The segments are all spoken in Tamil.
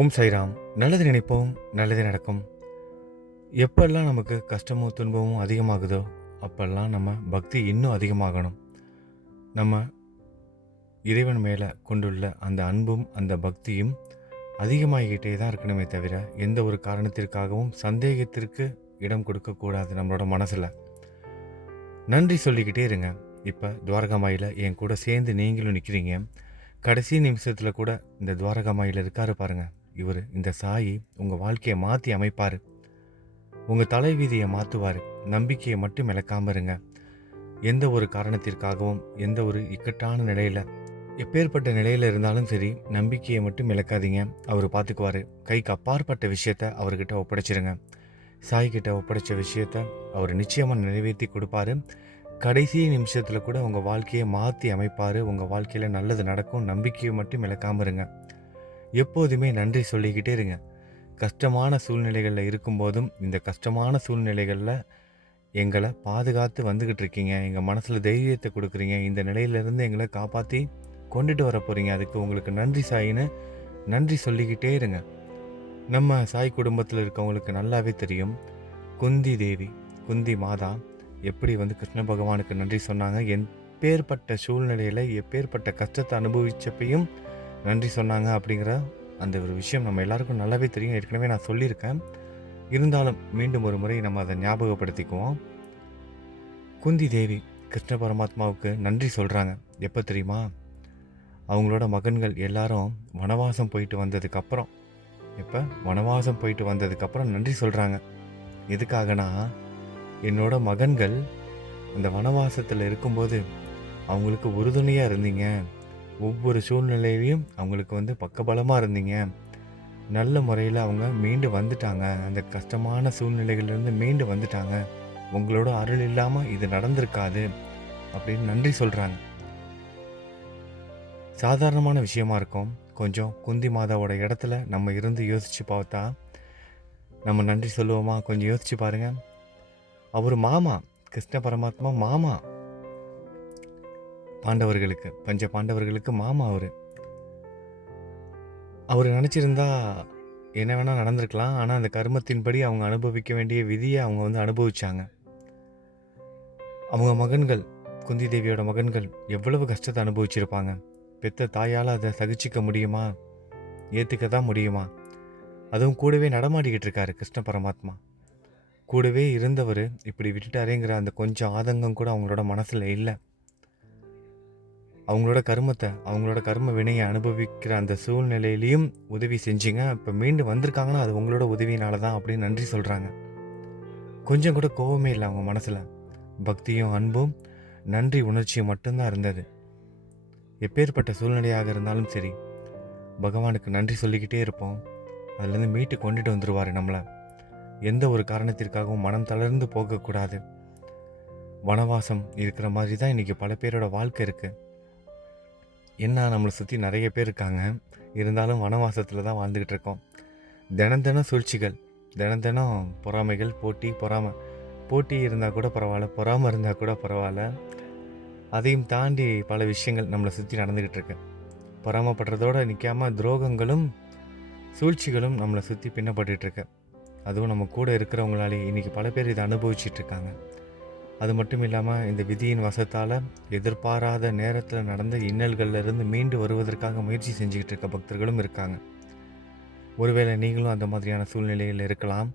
ஓம் சாய்ராம். நல்லது நினைப்போம், நல்லது நடக்கும். எப்பெல்லாம் நமக்கு கஷ்டமும் துன்பமும் அதிகமாகுதோ அப்பெல்லாம் நம்ம பக்தி இன்னும் அதிகமாகணும். நம்ம இறைவன் மேலே கொண்டுள்ள அந்த அன்பும் அந்த பக்தியும் அதிகமாகிக்கிட்டே தான் இருக்கணுமே தவிர எந்த ஒரு காரணத்திற்காகவும் சந்தேகத்திற்கு இடம் கொடுக்கக்கூடாது. நம்மளோட மனசில் நன்றி சொல்லிக்கிட்டே இருங்க. இப்போ துவாரகமாயில் என் கூட சேர்ந்து நீங்களும் நிற்கிறீங்க. கடைசி நிமிஷத்தில் கூட இந்த துவாரகமாயில் இருக்காரு பாருங்க. இவர் இந்த சாயி உங்கள் வாழ்க்கையை மாற்றி அமைப்பார். உங்கள் தலைவீதியை மாற்றுவார். நம்பிக்கையை மட்டும் இழக்காம இருங்க. எந்த ஒரு காரணத்திற்காகவும் எந்த ஒரு இக்கட்டான நிலையில் எப்பேற்பட்ட நிலையில் இருந்தாலும் சரி, நம்பிக்கையை மட்டும் இழக்காதீங்க. அவர் பார்த்துக்குவார். கைக்கு அப்பாற்பட்ட விஷயத்த அவர்கிட்ட ஒப்படைச்சிருங்க. சாய்கிட்ட ஒப்படைச்ச விஷயத்த அவர் நிச்சயமாக நிறைவேற்றி கொடுப்பாரு. கடைசி நிமிஷத்தில் கூட உங்கள் வாழ்க்கையை மாற்றி அமைப்பார். உங்கள் வாழ்க்கையில் நல்லது நடக்கும். நம்பிக்கையை மட்டும் இழக்காம இருங்க. எப்போதுமே நன்றி சொல்லிக்கிட்டே இருங்க. கஷ்டமான சூழ்நிலைகளில் இருக்கும்போதும் இந்த கஷ்டமான சூழ்நிலைகளில் எங்களை பாதுகாத்து வந்துக்கிட்டு இருக்கீங்க. எங்கள் மனசில் தைரியத்தை கொடுக்குறீங்க. இந்த நிலையிலேருந்து எங்களை காப்பாற்றி கொண்டுட்டு வர போகிறீங்க. அதுக்கு உங்களுக்கு நன்றி சாயின்னு நன்றி சொல்லிக்கிட்டே இருங்க. நம்ம சாய் குடும்பத்தில் இருக்கவங்களுக்கு நல்லாவே தெரியும். குந்தி தேவி, குந்தி மாதா எப்படி கிருஷ்ண பகவானுக்கு நன்றி சொன்னாங்க. எப்பேற்பட்ட சூழ்நிலையில் எப்பேற்பட்ட கஷ்டத்தை அனுபவிச்சப்பையும் நன்றி சொன்னாங்க அப்படிங்கிற அந்த ஒரு விஷயம் நம்ம எல்லாருக்கும் நல்லாவே தெரியும். ஏற்கனவே நான் சொல்லியிருக்கேன். இருந்தாலும் மீண்டும் ஒரு முறை நம்ம அதை ஞாபகப்படுத்திக்குவோம். குந்தி தேவி கிருஷ்ண பரமாத்மாவுக்கு நன்றி சொல்கிறாங்க. எப்போ தெரியுமா? அவங்களோட மகன்கள் எல்லாரும் வனவாசம் போயிட்டு வந்ததுக்கப்புறம் வனவாசம் போயிட்டு வந்ததுக்கப்புறம் நன்றி சொல்கிறாங்க. எதுக்காகனா, என்னோட மகன்கள் அந்த வனவாசத்தில் இருக்கும்போது அவங்களுக்கு உறுதுணையாக இருந்தீங்க. ஒவ்வொரு சூழ்நிலையிலையும் அவங்களுக்கு பக்கபலமாக இருந்தீங்க. நல்ல முறையில் அவங்க மீண்டு வந்துட்டாங்க. அந்த கஷ்டமான சூழ்நிலைகள்லேருந்து மீண்டு வந்துட்டாங்க. உங்களோட அருள் இல்லாமல் இது நடந்திருக்காது அப்படின்னு நன்றி சொல்கிறாங்க. சாதாரணமான விஷயமா இருக்கும். கொஞ்சம் குந்தி மாதாவோட இடத்துல நம்ம இருந்து யோசித்து பார்த்தா நம்ம நன்றி சொல்லுவோமா? கொஞ்சம் யோசித்து பாருங்கள். அவர் மாமா, கிருஷ்ண பரமாத்மா மாமா பாண்டவர்களுக்கு, பஞ்ச பாண்டவர்களுக்கு மாமா. அவர் நினச்சிருந்தா என்ன வேணால் நடந்திருக்கலாம். ஆனால் அந்த கர்மத்தின்படி அவங்க அனுபவிக்க வேண்டிய விதியை அவங்க அனுபவிச்சாங்க. அவங்க மகன்கள், குந்தி தேவியோட மகன்கள் எவ்வளவு கஷ்டத்தை அனுபவிச்சிருப்பாங்க. பெத்த தாயால் அதை சகிச்சிக்க முடியுமா? ஏற்றுக்க தான் முடியுமா? அதுவும் கூடவே நடமாடிக்கிட்டு இருக்காரு கிருஷ்ண பரமாத்மா. கூடவே இருந்தவர் இப்படி விட்டுட்டாரேங்கிற அந்த கொஞ்சம் ஆதங்கம் கூட அவங்களோட மனசில் இல்லை. அவங்களோட கர்மத்தை, அவங்களோட கர்ம வினையை அனுபவிக்கிற அந்த சூழ்நிலையிலையும் உதவி செஞ்சீங்க. இப்போ மீண்டு வந்திருக்காங்கன்னா அது உங்களோட உதவியினால தான் அப்படின்னு நன்றி சொல்கிறாங்க. கொஞ்சம் கூட கோபமே இல்லை அவங்க மனசில். பக்தியும் அன்பும் நன்றி உணர்ச்சியும் மட்டும்தான் இருந்தது. எப்பேற்பட்ட சூழ்நிலையாக இருந்தாலும் சரி, பகவானுக்கு நன்றி சொல்லிக்கிட்டே இருப்போம். அதுலேருந்து மீட்டு கொண்டுட்டு வந்துடுவார் நம்மளை. எந்த ஒரு காரணத்திற்காகவும் மனம் தளர்ந்து போகக்கூடாது. வனவாசம் இருக்கிற மாதிரி தான் இன்றைக்கி பல பேரோட வாழ்க்கை இருக்குது. என்ன, நம்மளை சுற்றி நிறைய பேர் இருக்காங்க. இருந்தாலும் வனவாசத்தில் தான் வாழ்ந்துக்கிட்டு இருக்கோம். தினம் சூழ்ச்சிகள், தினம் பொறாமைகள், போட்டி இருந்தால் கூட பரவாயில்ல, பொறாமை இருந்தால் கூட பரவாயில்ல. அதையும் தாண்டி பல விஷயங்கள் நம்மளை சுற்றி நடந்துக்கிட்டு இருக்கு. பொறாமப்படுறதோடு நிற்காமல் துரோகங்களும் சூழ்ச்சிகளும் நம்மளை சுற்றி பின்னப்பட்டுருக்கு. அதுவும் நம்ம கூட இருக்கிறவங்களாலே இன்றைக்கி பல பேர் இதை அனுபவிச்சிட்ருக்காங்க. அது மட்டும் இல்லாமல் இந்த விதியின் வசத்தால் எதிர்பாராத நேரத்தில் நடந்த இன்னல்கள்லேருந்து மீண்டு வருவதற்காக முயற்சி செஞ்சுக்கிட்டு இருக்க பக்தர்களும் இருக்காங்க. ஒருவேளை நீங்களும் அந்த மாதிரியான சூழ்நிலையில் இருக்கலாம்.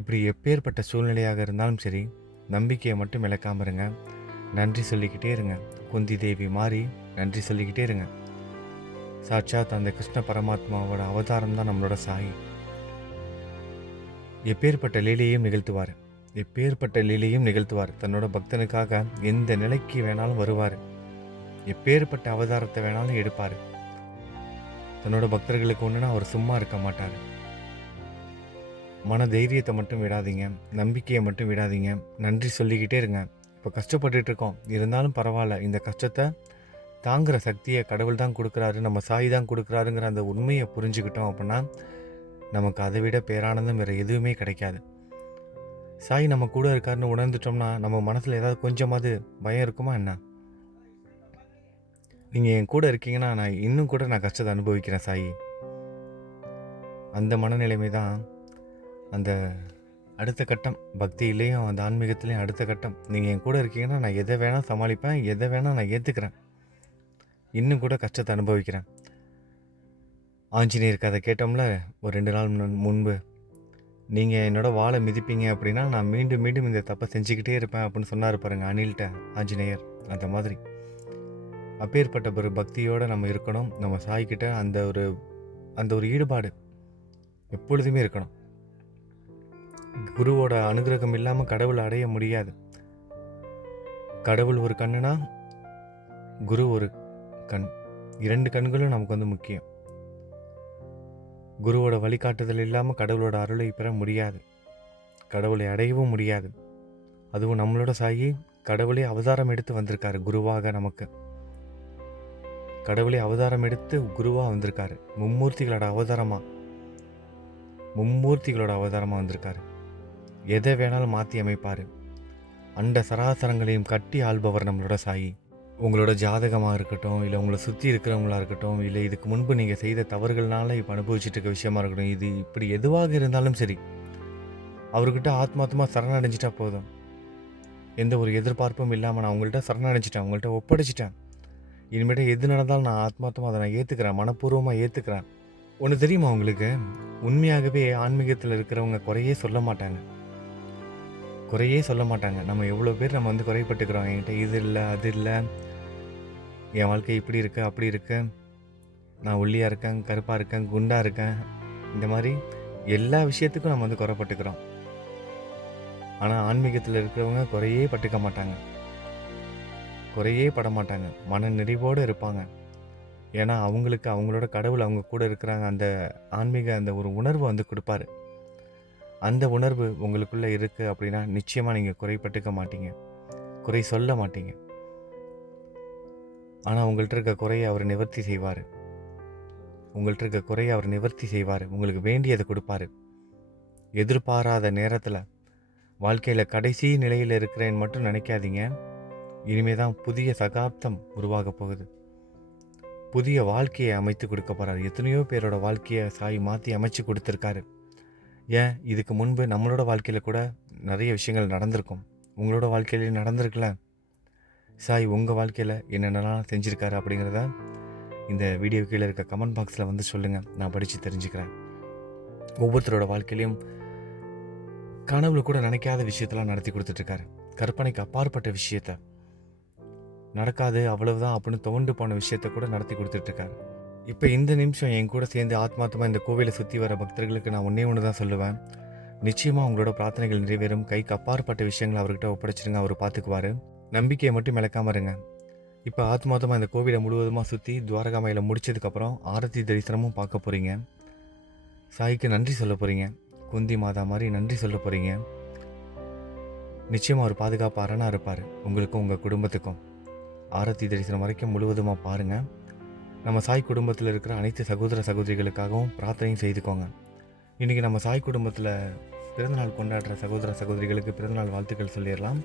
இப்படி எப்பேற்பட்ட சூழ்நிலையாக இருந்தாலும் சரி, நம்பிக்கையை மட்டும் இழக்காமல் இருங்க. நன்றி சொல்லிக்கிட்டே இருங்க. குந்தி தேவி மாறி நன்றி சொல்லிக்கிட்டே இருங்க. சாட்சாத் அந்த கிருஷ்ண பரமாத்மாவோட அவதாரம் தான் நம்மளோட சாயி. எப்பேற்பட்ட லீலையும் நிகழ்த்துவார். தன்னோட பக்தனுக்காக எந்த நிலைக்கு வேணாலும் வருவார். எப்பேற்பட்ட அவதாரத்தை வேணாலும் எடுப்பார். தன்னோட பக்தர்களுக்கு ஒன்றுனா அவர் சும்மா இருக்க மாட்டார். மன தைரியத்தை மட்டும் விடாதீங்க. நம்பிக்கையை மட்டும் விடாதீங்க. நன்றி சொல்லிக்கிட்டே இருங்க. இப்போ கஷ்டப்பட்டுட்டு இருக்கோம், இருந்தாலும் பரவாயில்ல. இந்த கஷ்டத்தை தாங்குகிற சக்தியை கடவுள் தான் கொடுக்குறாரு, நம்ம சாய் தான் கொடுக்குறாருங்கிற அந்த உண்மையை புரிஞ்சுக்கிட்டோம் அப்படின்னா நமக்கு அதை விட பேரானந்தம் வேறு எதுவுமே கிடைக்காது. சாய் நம்ம கூட இருக்காருன்னு உணர்ந்துட்டோம்னா நம்ம மனசில் ஏதாவது கொஞ்சமாவது பயம் இருக்குமா என்ன? நீங்கள் என் கூட இருக்கீங்கன்னா நான் இன்னும் கூட கஷ்டத்தை அனுபவிக்கிறேன் சாயி. அந்த மனநிலைமை தான் அந்த அடுத்த கட்டம். பக்தியிலேயும் அந்த ஆன்மீகத்திலையும் அடுத்த கட்டம். நீங்கள் என் கூட இருக்கீங்கன்னா நான் எதை வேணால் சமாளிப்பேன், எதை வேணால் நான் ஏற்றுக்கிறேன், இன்னும் கூட கஷ்டத்தை அனுபவிக்கிறேன். ஆஞ்சநேயர் கதை கேட்டோம்ல ஒரு 2 நாள் முன்பு, நீங்கள் என்னோட வாழை மிதிப்பீங்க அப்படின்னா நான் மீண்டும் மீண்டும் இந்த தப்பை செஞ்சுக்கிட்டே இருப்பேன் அப்படின்னு சொன்னார் பாருங்கள் அணில்கிட்ட ஆஞ்சநேயர். அந்த மாதிரி அப்பேற்பட்ட ஒரு பக்தியோடு நம்ம இருக்கணும். நம்ம சாய்கிட்ட அந்த ஒரு ஈடுபாடு எப்பொழுதுமே இருக்கணும். குருவோட அனுகிரகம் இல்லாமல் கடவுளை அடைய முடியாது. கடவுள் ஒரு கண்ணுனா குரு ஒரு கண். 2 கண்களும் நமக்கு முக்கியம். குருவோட வழிகாட்டுதல் இல்லாமல் கடவுளோட அருளை பெற முடியாது, கடவுளை அடையவும் முடியாது. அதுவும் நம்மளோட சாயி கடவுளே அவதாரம் எடுத்து வந்திருக்காரு குருவாக. நமக்கு கடவுளே அவதாரம் எடுத்து குருவாக வந்திருக்காரு. மும்மூர்த்திகளோட அவதாரமாக வந்திருக்காரு. எதை வேணாலும் மாற்றி அமைப்பார். அண்ட சராசரங்களையும் கட்டி ஆள்பவர் நம்மளோட சாயி. உங்களோட ஜாதகமாக இருக்கட்டும், இல்லை உங்களை சுற்றி இருக்கிறவங்களா இருக்கட்டும், இல்லை இதுக்கு முன்பு நீங்கள் செய்த தவறுகள்னால இப்போ அனுபவிச்சுட்டு இருக்க விஷயமா இருக்கட்டும், இது இப்படி எதுவாக இருந்தாலும் சரி, அவர்கிட்ட ஆத்மாத்தமாக சரணடைஞ்சிட்டா போதும். எந்த ஒரு எதிர்பார்ப்பும் இல்லாமல் நான் உங்கள்கிட்ட சரணடைஞ்சிட்டேன், உங்கள்கிட்ட ஒப்படைச்சிட்டேன். இனிமேட்டு எது நடந்தாலும் நான் ஆத்மாத்தமாக அதை நான் ஏற்றுக்கிறேன், மனப்பூர்வமாக ஏற்றுக்கிறேன். ஒன்று தெரியுமா உங்களுக்கு, உண்மையாகவே ஆன்மீகத்தில் இருக்கிறவங்க குறையே சொல்ல மாட்டாங்க. நம்ம எவ்வளோ பேர் நம்ம குறைப்பட்டுக்கிறோம். என்கிட்ட இது இல்லை, அது இல்லை, என் வாழ்க்கை இப்படி இருக்கு, அப்படி இருக்கு, நான் ஒல்லியாக இருக்கேன், கருப்பாக இருக்கேன், குண்டாக இருக்கேன், இந்த மாதிரி எல்லா விஷயத்துக்கும் நம்ம குறைப்பட்டுக்கிறோம். ஆனால் ஆன்மீகத்தில் இருக்கிறவங்க குறையே பட்டுக்க மாட்டாங்க, குறையே பட மாட்டாங்க, மன நிறைவோடு இருப்பாங்க. ஏன்னா அவங்களுக்கு அவங்களோட கடவுள் அவங்க கூட இருக்கிறாங்க. அந்த ஆன்மீக அந்த ஒரு உணர்வு கொடுப்பாரு. அந்த உணர்வு உங்களுக்குள்ளே இருக்குது அப்படின்னா நிச்சயமாக நீங்கள் குறைப்பட்டுக்க மாட்டீங்க, குறை சொல்ல மாட்டீங்க. ஆனால் உங்கள்கிட்ட இருக்க குறையை அவர் நிவர்த்தி செய்வார். உங்களுக்கு வேண்டியதை கொடுப்பாரு. எதிர்பாராத நேரத்தில். வாழ்க்கையில் கடைசி நிலையில் இருக்கிறேன்னு மட்டும் நினைக்காதீங்க. இனிமே தான் புதிய சகாப்தம் உருவாக போகுது. புதிய வாழ்க்கையை அமைத்து கொடுக்க போகிறார். எத்தனையோ பேரோட வாழ்க்கையை சாய் மாற்றி அமைச்சு கொடுத்துருக்காரு. ஏன் இதுக்கு முன்பு நம்மளோட வாழ்க்கையில் கூட நிறைய விஷயங்கள் நடந்திருக்கும். உங்களோட வாழ்க்கையிலையும் நடந்திருக்கல. சாய் உங்கள் வாழ்க்கையில் என்னென்னலாம் செஞ்சுருக்காரு அப்படிங்கிறத இந்த வீடியோ கீழே இருக்க கமெண்ட் பாக்ஸில் சொல்லுங்கள், நான் படித்து தெரிஞ்சுக்கிறேன். ஒவ்வொருத்தரோட வாழ்க்கையிலையும் கனவுல கூட நினைக்காத விஷயத்தெல்லாம் நடத்தி கொடுத்துட்ருக்காரு. கற்பனைக்கு அப்பாற்பட்ட விஷயத்த, நடக்காது அவ்வளவுதான் அப்படின்னு துவண்டு போன விஷயத்த கூட நடத்தி கொடுத்துட்ருக்காரு. இப்போ இந்த நிமிஷம் என் கூட சேர்ந்து ஆத்மாத்தமாக இந்த கோவிலை சுற்றி வர பக்தர்களுக்கு நான் ஒன்று தான் சொல்லுவேன். நிச்சயமாக உங்களோட பிரார்த்தனைகள் நிறைவேறும். கைக்கு அப்பாற்பட்ட விஷயங்களை அவர்கிட்ட ஒப்படைச்சிருங்க, அவர் பார்த்துக்குவார். நம்பிக்கையை மட்டும் இழக்காமல் இருங்க. இப்போ ஆத்மாத்தமாக இந்த கோவிலை முழுவதுமாக சுற்றி துவாரகாமையில் முடித்ததுக்கப்புறம் ஆரத்தி தரிசனமும் பார்க்க போகிறீங்க. சாய்க்கு நன்றி சொல்ல போகிறீங்க. குந்தி மாதா மாதிரி நன்றி சொல்ல போகிறீங்க. நிச்சயமாக ஒரு பாதுகாப்பு அரணாக இருப்பார் உங்களுக்கும் உங்கள் குடும்பத்துக்கும். ஆரத்தி தரிசனம் வரைக்கும் முழுவதுமாக பாருங்கள். நம்ம சாய் குடும்பத்தில் இருக்கிற அனைத்து சகோதர சகோதரிகளுக்காகவும் பிரார்த்தனையும் செய்துக்கோங்க. இன்றைக்கி நம்ம சாய் குடும்பத்தில் பிறந்தநாள் கொண்டாடுற சகோதர சகோதரிகளுக்கு பிறந்தநாள் வாழ்த்துக்கள் சொல்லிடலாம்.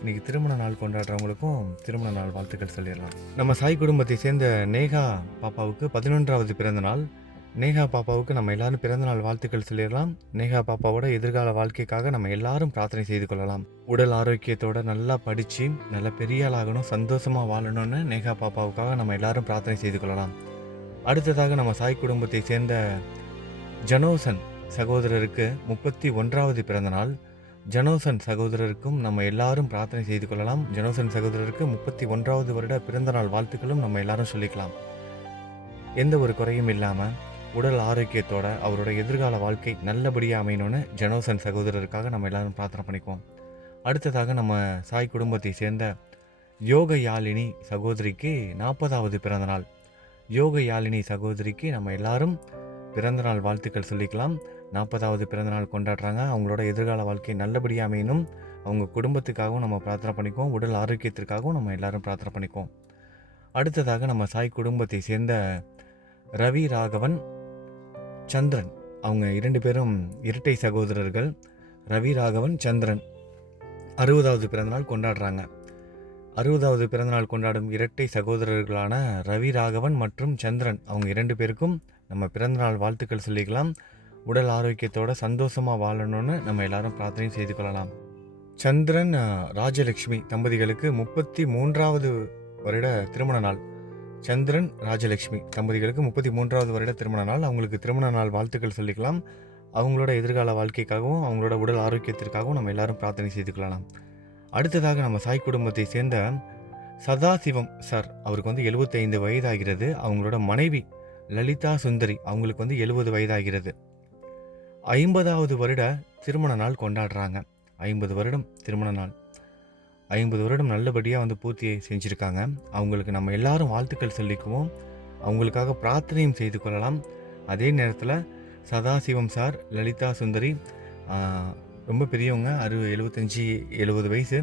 இன்றைக்கி திருமண நாள் கொண்டாடுறவங்களுக்கும் திருமண நாள் வாழ்த்துக்கள் சொல்லிடலாம். நம்ம சாய் குடும்பத்தை சேர்ந்த நேகா பாப்பாவுக்கு 11வது பிறந்த நாள். நேகா பாப்பாவுக்கு நம்ம எல்லாரும் பிறந்தநாள் வாழ்த்துக்கள் சொல்லிடலாம். நேகா பாப்பாவோட எதிர்கால வாழ்க்கைக்காக நம்ம எல்லாரும் பிரார்த்தனை செய்து கொள்ளலாம். உடல் ஆரோக்கியத்தோட நல்லா படித்து நல்லா பெரிய ஆளாகணும், சந்தோஷமாக வாழணும்னு நேகா பாப்பாவுக்காக நம்ம எல்லாரும் பிரார்த்தனை செய்து கொள்ளலாம். அடுத்ததாக நம்ம சாய் குடும்பத்தை சேர்ந்த ஜனோசன் சகோதரருக்கு 31வது பிறந்த நாள். ஜனோசன் சகோதரருக்கும் நம்ம எல்லாரும் பிரார்த்தனை செய்து கொள்ளலாம். ஜனோசன் சகோதரருக்கு 31வது வருட பிறந்தநாள் வாழ்த்துக்களும் நம்ம எல்லாரும் சொல்லிக்கலாம். எந்த ஒரு குறையும் இல்லாமல் உடல் ஆரோக்கியத்தோட அவரோட எதிர்கால வாழ்க்கை நல்லபடியாக அமையணும்னு ஜனோசன் சகோதரருக்காக நம்ம எல்லாரும் பிரார்த்தனை பண்ணிக்குவோம். அடுத்ததாக நம்ம சாய் குடும்பத்தை சேர்ந்த யோக யாழினி சகோதரிக்கு 40வது பிறந்தநாள். யோக யாழினி சகோதரிக்கு நம்ம எல்லாரும் பிறந்தநாள் வாழ்த்துக்கள் சொல்லிக்கலாம். 40வது பிறந்தநாள் கொண்டாடுறாங்க. அவங்களோட எதிர்கால வாழ்க்கை நல்லபடியாக அமையணும். அவங்க குடும்பத்துக்காகவும் நம்ம பிரார்த்தனை பண்ணிக்குவோம். உடல் ஆரோக்கியத்திற்காகவும் நம்ம எல்லாரும் பிரார்த்தனை பண்ணிக்குவோம். அடுத்ததாக நம்ம சாய் குடும்பத்தை சேர்ந்த ரவி ராகவன் சந்திரன், அவங்க 2 பேரும் இரட்டை சகோதரர்கள். ரவி ராகவன் சந்திரன் 60வது பிறந்தநாள் கொண்டாடுறாங்க. 60வது பிறந்தநாள் கொண்டாடும் இரட்டை சகோதரர்களான ரவி ராகவன் மற்றும் சந்திரன், அவங்க 2 பேருக்கும் நம்ம பிறந்தநாள் வாழ்த்துக்கள் சொல்லிக்கலாம். உடல் ஆரோக்கியத்தோட சந்தோஷமாக வாழணும்னு நம்ம எல்லாரும் பிரார்த்தனை செய்து கொள்ளலாம். சந்திரன் ராஜலக்ஷ்மி தம்பதிகளுக்கு 33வது வருட திருமண நாள். சந்திரன் ராஜலக்ஷ்மி தம்பதிகளுக்கு 33வது வருட திருமண நாள். அவங்களுக்கு திருமண நாள் வாழ்த்துக்கள் சொல்லிக்கலாம். அவங்களோட எதிர்கால வாழ்க்கைக்காகவும் அவங்களோட உடல் ஆரோக்கியத்திற்காகவும் நம்ம எல்லாரும் பிரார்த்தனை செய்து கொள்ளலாம். அடுத்ததாக நம்ம சாய் குடும்பத்தை சேர்ந்த சதாசிவம் சார், அவருக்கு 75 வயதாகிறது. அவங்களோட மனைவி லலிதா சுந்தரி, அவங்களுக்கு 70 வயதாகிறது. 50வது வருட திருமண நாள் கொண்டாடுறாங்க. 50 வருடம் திருமண நாள். 50 வருடம் நல்லபடியாக பூர்த்தி செஞ்சுருக்காங்க. அவங்களுக்கு நம்ம எல்லாரும் வாழ்த்துக்கள் சொல்லிக்குவோம். அவங்களுக்காக பிரார்த்தனையும் செய்து கொள்ளலாம். அதே நேரத்தில் சதாசிவம் சார், லலிதா சுந்தரி ரொம்ப பெரியவங்க, 75 70 வயசு.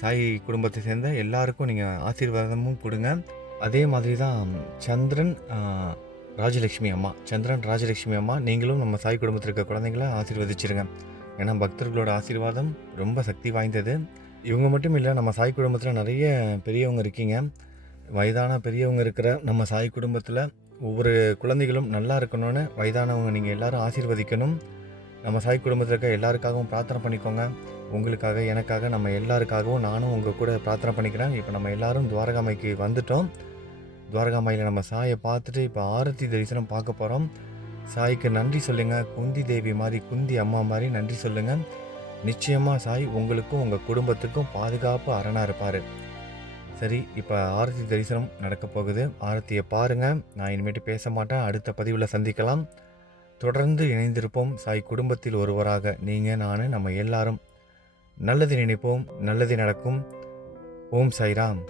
சாய் குடும்பத்தை சேர்ந்த எல்லாருக்கும் நீங்கள் ஆசீர்வாதமும் கொடுங்க. அதே மாதிரி தான் சந்திரன் ராஜலக்ஷ்மி அம்மா. சந்திரன் ராஜலக்ஷ்மி அம்மா, நீங்களும் நம்ம சாய் குடும்பத்தில் இருக்க குழந்தைங்கள ஆசீர்வதிச்சிருங்க. ஏன்னா பக்தர்களோட ஆசீர்வாதம் ரொம்ப சக்தி வாய்ந்தது. இவங்க மட்டும் இல்லை, நம்ம சாய் குடும்பத்தில் நிறைய பெரியவங்க இருக்கீங்க. வயதான பெரியவங்க இருக்கிற நம்ம சாய் குடும்பத்தில் ஒவ்வொரு குழந்தைகளும் நல்லா இருக்கணும்னு வயதானவங்க நீங்கள் எல்லாரும் ஆசீர்வதிக்கணும். நம்ம சாய் குடும்பத்தில் இருக்க எல்லாருக்காகவும் பிரார்த்தனை பண்ணிக்கோங்க. உங்களுக்காக, எனக்காக, நம்ம எல்லாருக்காகவும் நானும் உங்கள் கூட பிரார்த்தனை பண்ணிக்கிறேன். இப்போ நம்ம எல்லாரும் துவாரகாமைக்கு வந்துட்டோம். துவாரகாமையில் நம்ம சாயை பார்த்துட்டு இப்போ ஆரத்தி தரிசனம் பார்க்க போகிறோம். சாய்க்கு நன்றி சொல்லுங்கள். குந்தி தேவி மாதிரி, குந்தி அம்மா மாதிரி நன்றி சொல்லுங்கள். நிச்சயமாக சாய் உங்களுக்கும் உங்கள் குடும்பத்துக்கும் பாதுகாப்பு அரணாக இருப்பார். சரி, இப்போ ஆரத்தி தரிசனம் நடக்க போகுது. ஆரத்தியை பாருங்கள். நான் இனிமேட்டு பேச மாட்டேன். அடுத்த பதிவில் சந்திக்கலாம். தொடர்ந்து இணைந்திருப்போம். சாய் குடும்பத்தில் ஒருவராக நீங்கள், நான், நம்ம எல்லாரும் நல்லது நினைப்போம், நல்லது நடக்கும். ஓம் சாய்ராம்.